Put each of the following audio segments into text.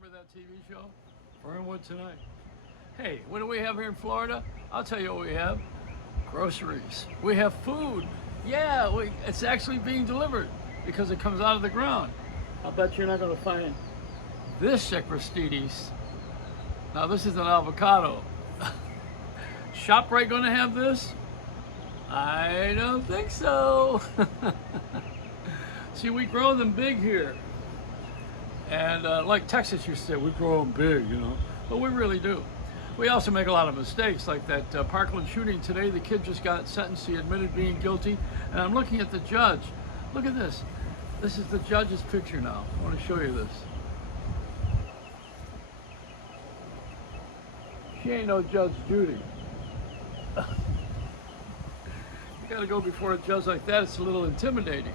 Remember that TV show? Fernwood Tonight. Hey, what do we have here in Florida? I'll tell you what we have. Groceries. We have food. Yeah, it's actually being delivered because it comes out of the ground. I'll bet you're not going to find this Ecrostides. Now this is an avocado. ShopRite going to have this? I don't think so. See, we grow them big here. And like Texas used to say, we grow them big, but we really do. We also make a lot of mistakes, like that Parkland shooting today. The kid just got sentenced. He admitted being guilty. And I'm looking at the judge. Look at this. This is the judge's picture now. I want to show you this. She ain't no Judge Judy. You got to go before a judge like that. It's a little intimidating.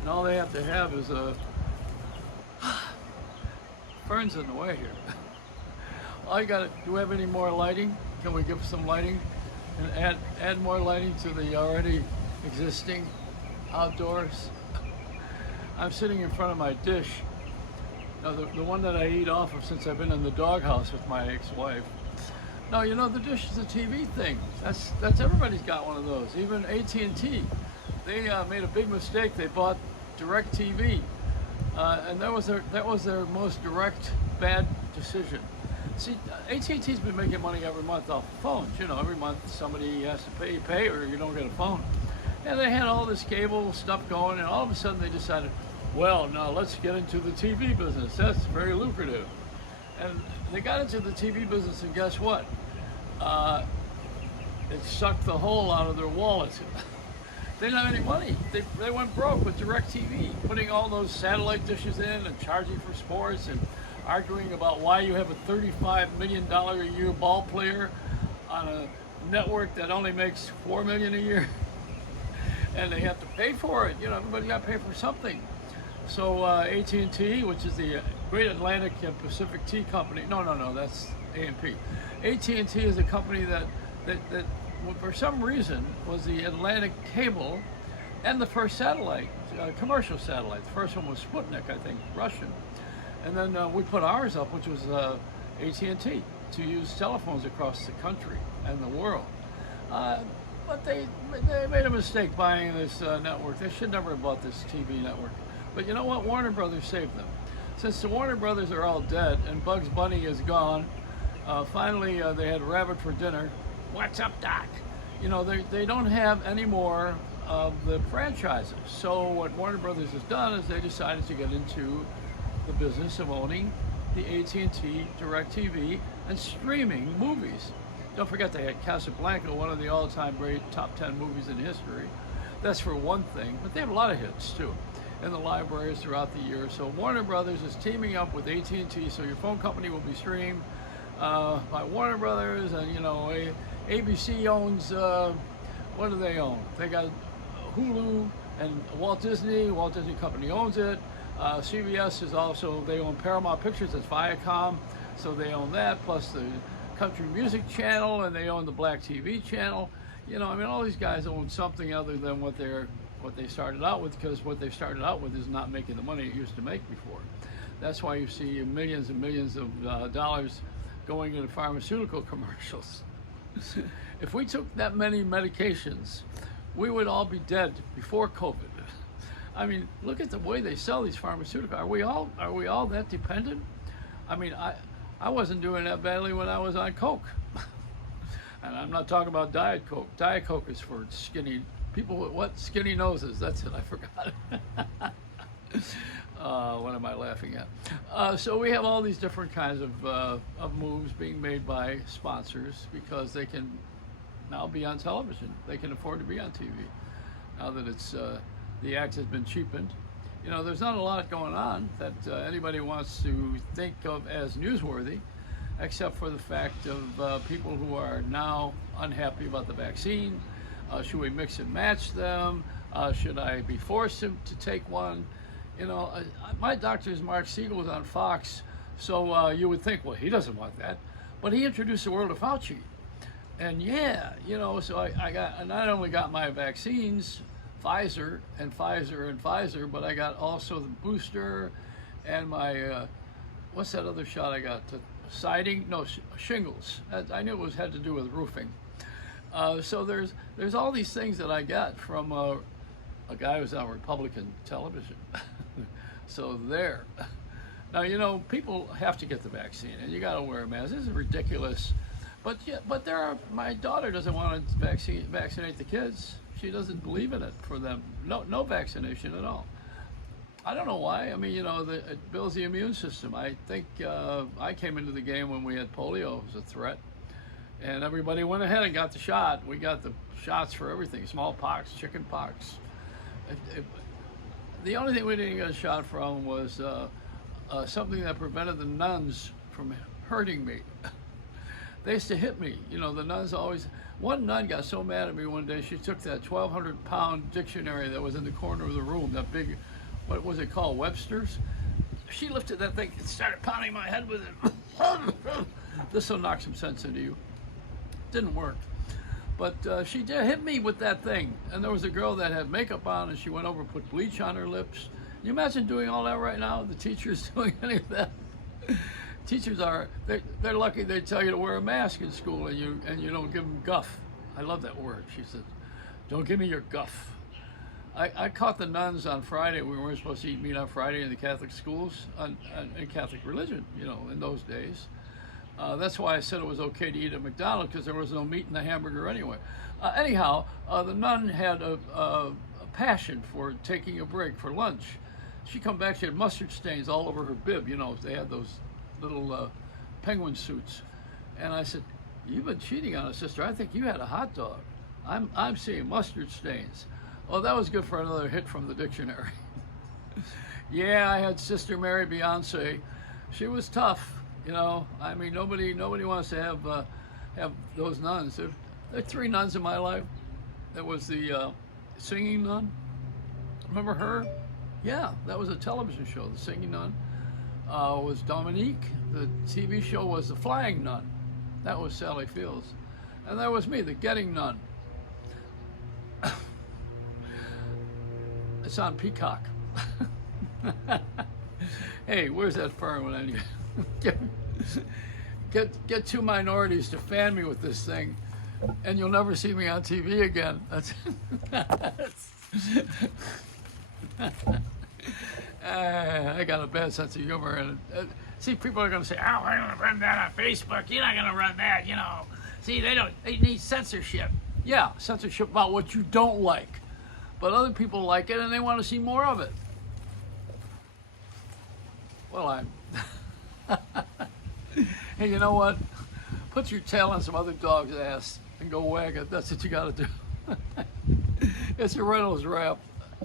And all they have to have is a... Fern's in the way here. All you got do we have any more lighting? Can we give some lighting and add more lighting to the already existing outdoors? I'm sitting in front of my dish. Now, the one that I eat off of since I've been in the doghouse with my ex-wife. No, the dish is a TV thing. That's everybody's got one of those. Even AT&T, they made a big mistake. They bought DirecTV, and that was their most direct bad decision. See, AT&T's been making money every month off of phones. Every month somebody has to pay, or you don't get a phone. And they had all this cable stuff going, and all of a sudden they decided, well, now let's get into the TV business. That's very lucrative. And they got into the TV business, and guess what? It sucked the whole out of their wallets. They didn't have any money. They went broke with DirecTV, putting all those satellite dishes in and charging for sports and arguing about why you have a $35 million a year ball player on a network that only makes $4 million a year. And they have to pay for it. Everybody got to pay for something. So AT&T, which is the Great Atlantic and Pacific Tea Company. No, that's A&P. AT&T is a company that for some reason was the Atlantic cable and the first satellite, commercial satellite. The first one was Sputnik, I think, Russian. And then we put ours up, which was AT&T, to use telephones across the country and the world. But they made a mistake buying this network. They should never have bought this TV network. But you know what? Warner Brothers saved them. Since the Warner Brothers are all dead and Bugs Bunny is gone, finally they had rabbit for dinner. What's up, Doc? They don't have any more of the franchises. So what Warner Brothers has done is they decided to get into the business of owning the AT&T DirecTV and streaming movies. Don't forget they had Casablanca, one of the all-time great top 10 movies in history. That's for one thing, but they have a lot of hits too in the libraries throughout the year. So Warner Brothers is teaming up with AT&T, so your phone company will be streamed by Warner Brothers, and ABC owns, what do they own? They got Hulu and Walt Disney Company owns it. CBS is also, they own Paramount Pictures, it's Viacom, so they own that, plus the Country Music Channel, and they own the Black TV channel. All these guys own something other than what they started out with, because what they started out with is not making the money it used to make before. That's why you see millions and millions of dollars going into pharmaceutical commercials. If we took that many medications, we would all be dead before COVID. I mean, look at the way they sell these pharmaceuticals. Are we all that dependent? I wasn't doing that badly when I was on Coke. And I'm not talking about Diet Coke. Diet Coke is for skinny people with what? Skinny noses. That's it. I forgot it. What am I laughing at? So we have all these different kinds of moves being made by sponsors because they can now be on television. They can afford to be on TV now that the act has been cheapened. There's not a lot going on that anybody wants to think of as newsworthy, except for the fact of people who are now unhappy about the vaccine. Should we mix and match them? Should I be forced to take one? My doctor is Mark Siegel, was on Fox, so you would think, well, he doesn't want that. But he introduced the world of Fauci. And so I not only got my vaccines, Pfizer and Pfizer and Pfizer, but I got also the booster and my what's that other shot I got? Siding? No, shingles. I knew it had to do with roofing. So there's all these things that I got from a guy who's on Republican television. So there. Now, you know, people have to get the vaccine, and you got to wear a mask. This is ridiculous. But yeah, but my daughter doesn't want to vaccinate the kids. She doesn't believe in it for them. No vaccination at all. I don't know why. I mean, you know, it builds the immune system. I think I came into the game when we had polio as a threat, and everybody went ahead and got the shot. We got the shots for everything: smallpox, chickenpox. The only thing we didn't get a shot from was something that prevented the nuns from hurting me. They used to hit me. You know, the nuns always. One nun got so mad at me one day, she took that 1,200-pound dictionary that was in the corner of the room, that big, what was it called, Webster's? She lifted that thing and started pounding my head with it. This will knock some sense into you. Didn't work. But she did hit me with that thing. And there was a girl that had makeup on, and she went over and put bleach on her lips. Can you imagine doing all that right now? The teachers doing any of that? Teachers they're lucky they tell you to wear a mask in school, and you don't give them guff. I love that word. She said, "Don't give me your guff." I caught the nuns on Friday. We weren't supposed to eat meat on Friday in the Catholic schools, in Catholic religion, you know, in those days. That's why I said it was okay to eat at McDonald's, because there was no meat in the hamburger anyway. Anyhow, the nun had a passion for taking a break for lunch. She come back, she had mustard stains all over her bib. You know, they had those little penguin suits. And I said, "You've been cheating on us, sister. I think you had a hot dog. I'm seeing mustard stains." Oh, that was good for another hit from the dictionary. Yeah, I had Sister Mary Beyonce. She was tough, you know. I mean, nobody wants to have those nuns. There are 3 nuns in my life. There was the singing nun. Remember her? Yeah, that was a television show, the singing nun. Was Dominique. The TV show was The Flying Nun. That was Sally Fields. And there was me, the Getting Nun. It's on Peacock. Hey, where's that fern when I get 2 minorities to fan me with this thing, and you'll never see me on TV again. I got a bad sense of humor, and see, people are going to say, "Oh, I'm going to run that on Facebook. You're not going to run that, you know." See, they need censorship. Yeah, censorship about what you don't like, but other people like it and they want to see more of it. Well, hey, you know what? Put your tail on some other dog's ass and go wag it. That's what you got to do. It's a Reynolds wrap.